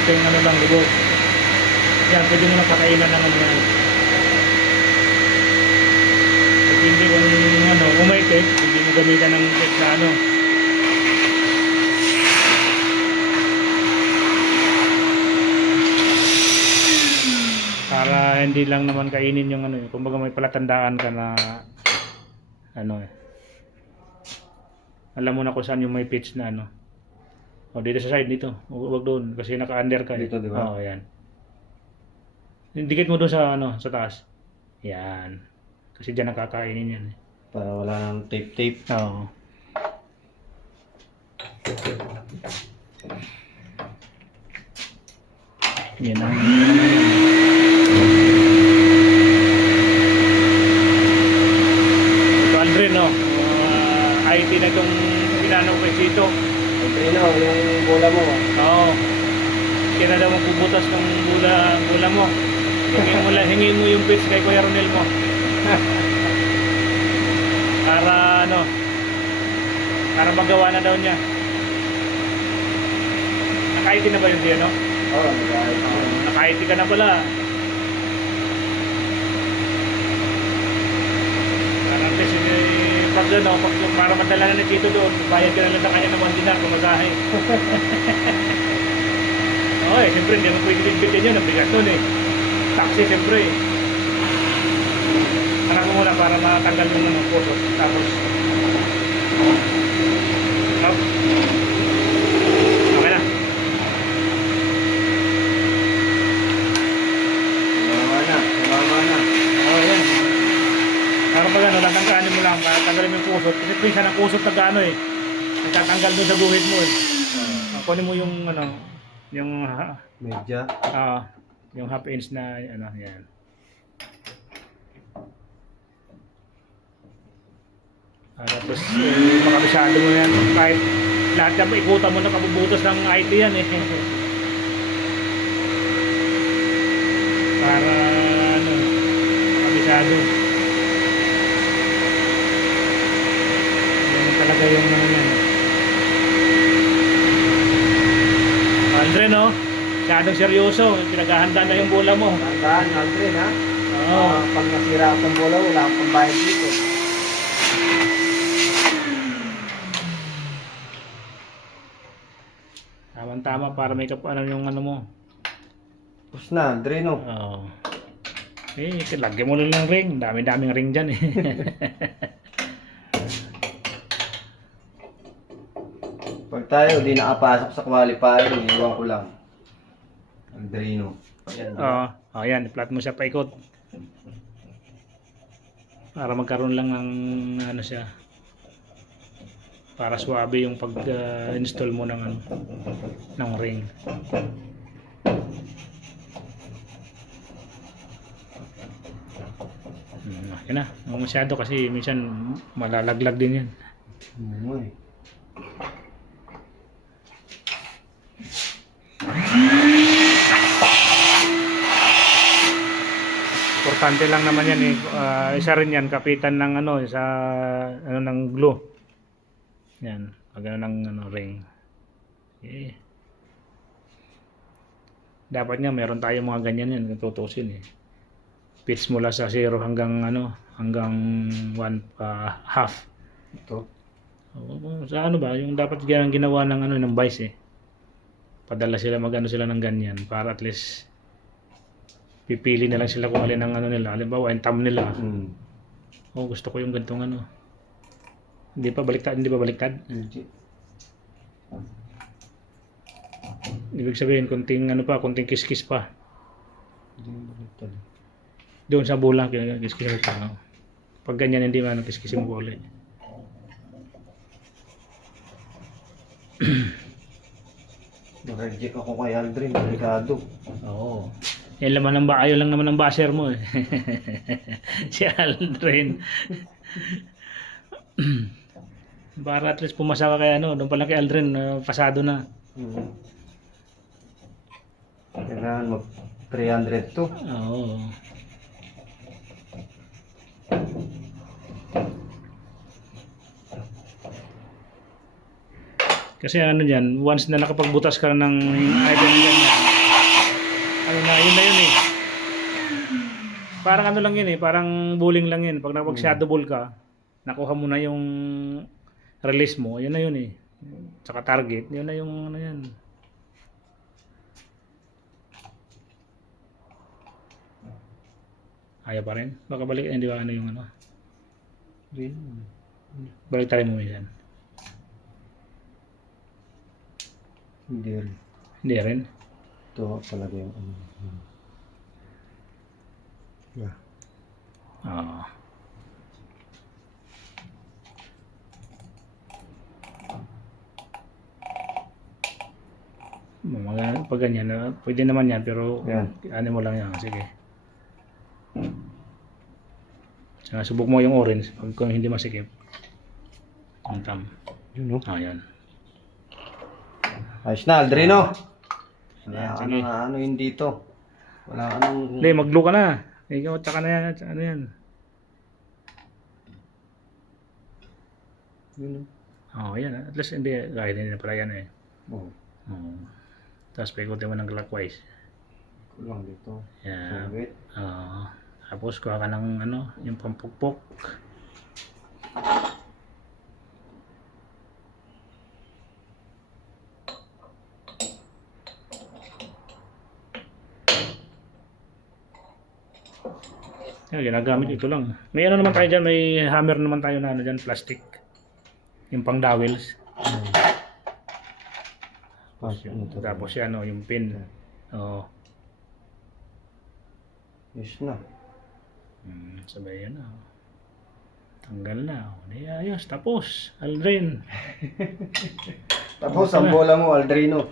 konting ano lang, lubog. Yan, pwede mo na pakailan ng ano yan. Pag hindi kung ano, umaitik, hindi mo gamitan ng tape na ano. Para hindi lang naman kainin yung ano, kumbaga may palatandaan ka na ano eh. Alam mo na kung saan yung may pitch na ano. O dito sa side dito, huwag doon kasi naka-under ka. Dito, di ba? Oo, yan. Dikit mo doon sa ano, sa taas. Yan. Kasi diyan nakakainin yan eh. Para wala nang tape. Oo. Yan ang ito Aldrin, no? IT na itong pinanaw kay Chito. Adreno, yung bola mo. Oo. Kaya na daw magpubutas ng bola mo. Hingin mo yung pitch kay Kuya Ronel mo. Para ano, para magawa na daw niya. Naka-IT na ba yun diyan, no? Oo, nag-IT. Naka-IT ka na pala. Para at least, pag ano, para madala na ni Chito doon, bayad ka na lang sa kanya ng 1 dinar, kumasahe. Oo eh, siyempre hindi mo pwede ligbitin yun, ang bigat doon eh. Taxi siyempre eh. Anak mo muna para matanggal mo ng puso. Tapos, up. Okay na. Sumama na. Oo, yan. Para pag ano, tatanggalin mo lang, para tanggalin mo yung kusot. Kasi pinsan ang kusot na gano eh. Nagtatanggal doon sa guhit mo eh. Kunin mo yung ano, yung Medya. yung half inch na ano, yan. Tapos makabisado mo yan. Kahit lahat yan, ikutan mo na kabubutas ng IT yan eh. Para ano, makabisado. Yan talaga yung ano yan. Andre, no? Masyadong seryoso. Pinaghahanda na yung bola mo. Tandaan, Aldrin ha? Oo. Pag nasira akong bola, wala akong pambayad dito. Tama-tama para may ano yung ano mo. Tapos na, Aldreno. Oo. Eh, lagyan mo lang ng ring. Dami-daming ring dyan eh. Pag tayo di nakapasok sa qualifying, iwan ko lang. Aldreno. Ayan, Oo. Oh, yan. I-flat mo siya paikot. Para magkaroon lang ng ano siya. Para swabe yung pag-install mo ng ano, ng ring. Okay na. Huwag masyado kasi minsan malalaglag din yan. Umuy. Importante lang naman yan eh. Isa rin yan, kapitan ng ano, sa ano ng glue. Yan, pag ano ng ano, ring. Okay. Dapat nga meron tayong mga ganyan yan, tutusin eh. Pitch mula sa 0 hanggang ano, hanggang 1 half. Ito. Sa ano ba, yung dapat ginawa ng ano ng vice eh. Padala sila magano sila ng ganyan para at least pipili na lang sila kung alin ang ano nila. Halimbawa, yung thumb nila. Oh, gusto ko yung ganitong ano. Hindi pa baliktad. Hindi. Ibig sabihin, konting ano pa, konting kiskis pa. Hindi baliktad. Doon sa bola, kiskis mo pa. Pag ganyan, hindi man, kiskis mo pa ulit. Naka-reject ako kay Aldrin, delikado. Oo. Yan laman ng ayaw lang naman ng basher mo eh. Si Aldrin. Para at least pumasa ka kay ano, doon pala kay Aldrin, pasado na. Kailangan mag 300 to. Oo. Kasi ano diyan, once na nakapagbutas ka ng item ganyan, yun na yun eh. Parang ano lang yun eh, parang bowling lang yun. Pag shadow ball ka, nakuha mo na yung release mo, yun na yun eh. Tsaka target, yun na yung ano yan. Ayaw pa rin? Baka balik, hindi ba ano yung ano? Balik tayo mo yan. Hindi rin. Hindi rin? Ito talaga yung ano. Yeah. Oo. Mga pag ganyan, pwede naman yan, pero Yan. ano mo lang yan, sige. Tsaka subok mo yung orange, pag kung hindi masikip. Ang tam. Yun, no? Yan. Ayos na, Aldrino. Yan, Wala sige. ano yun dito. Wala anong... Hindi, mag-glue ka na. Ikaw, tsaka na yan, ano yan. Yun, no? Yan. At least hindi, kahit hindi na pala yan eh. Oh, Tapos paikutin mo ng clockwise. kulang dito. Yan. Wait. Tapos kuha ka ng ano, yung pampukpok. Yan, ginagamit ito lang. May ano naman tayo dyan, may hammer naman tayo na ano dyan, plastic. Yung pang dowels. Tapos yan, yung pin. Yes na. Sabay yan na. Tanggal na. Ayos, tapos. Aldrin. Tapos ang bola mo, Aldrino.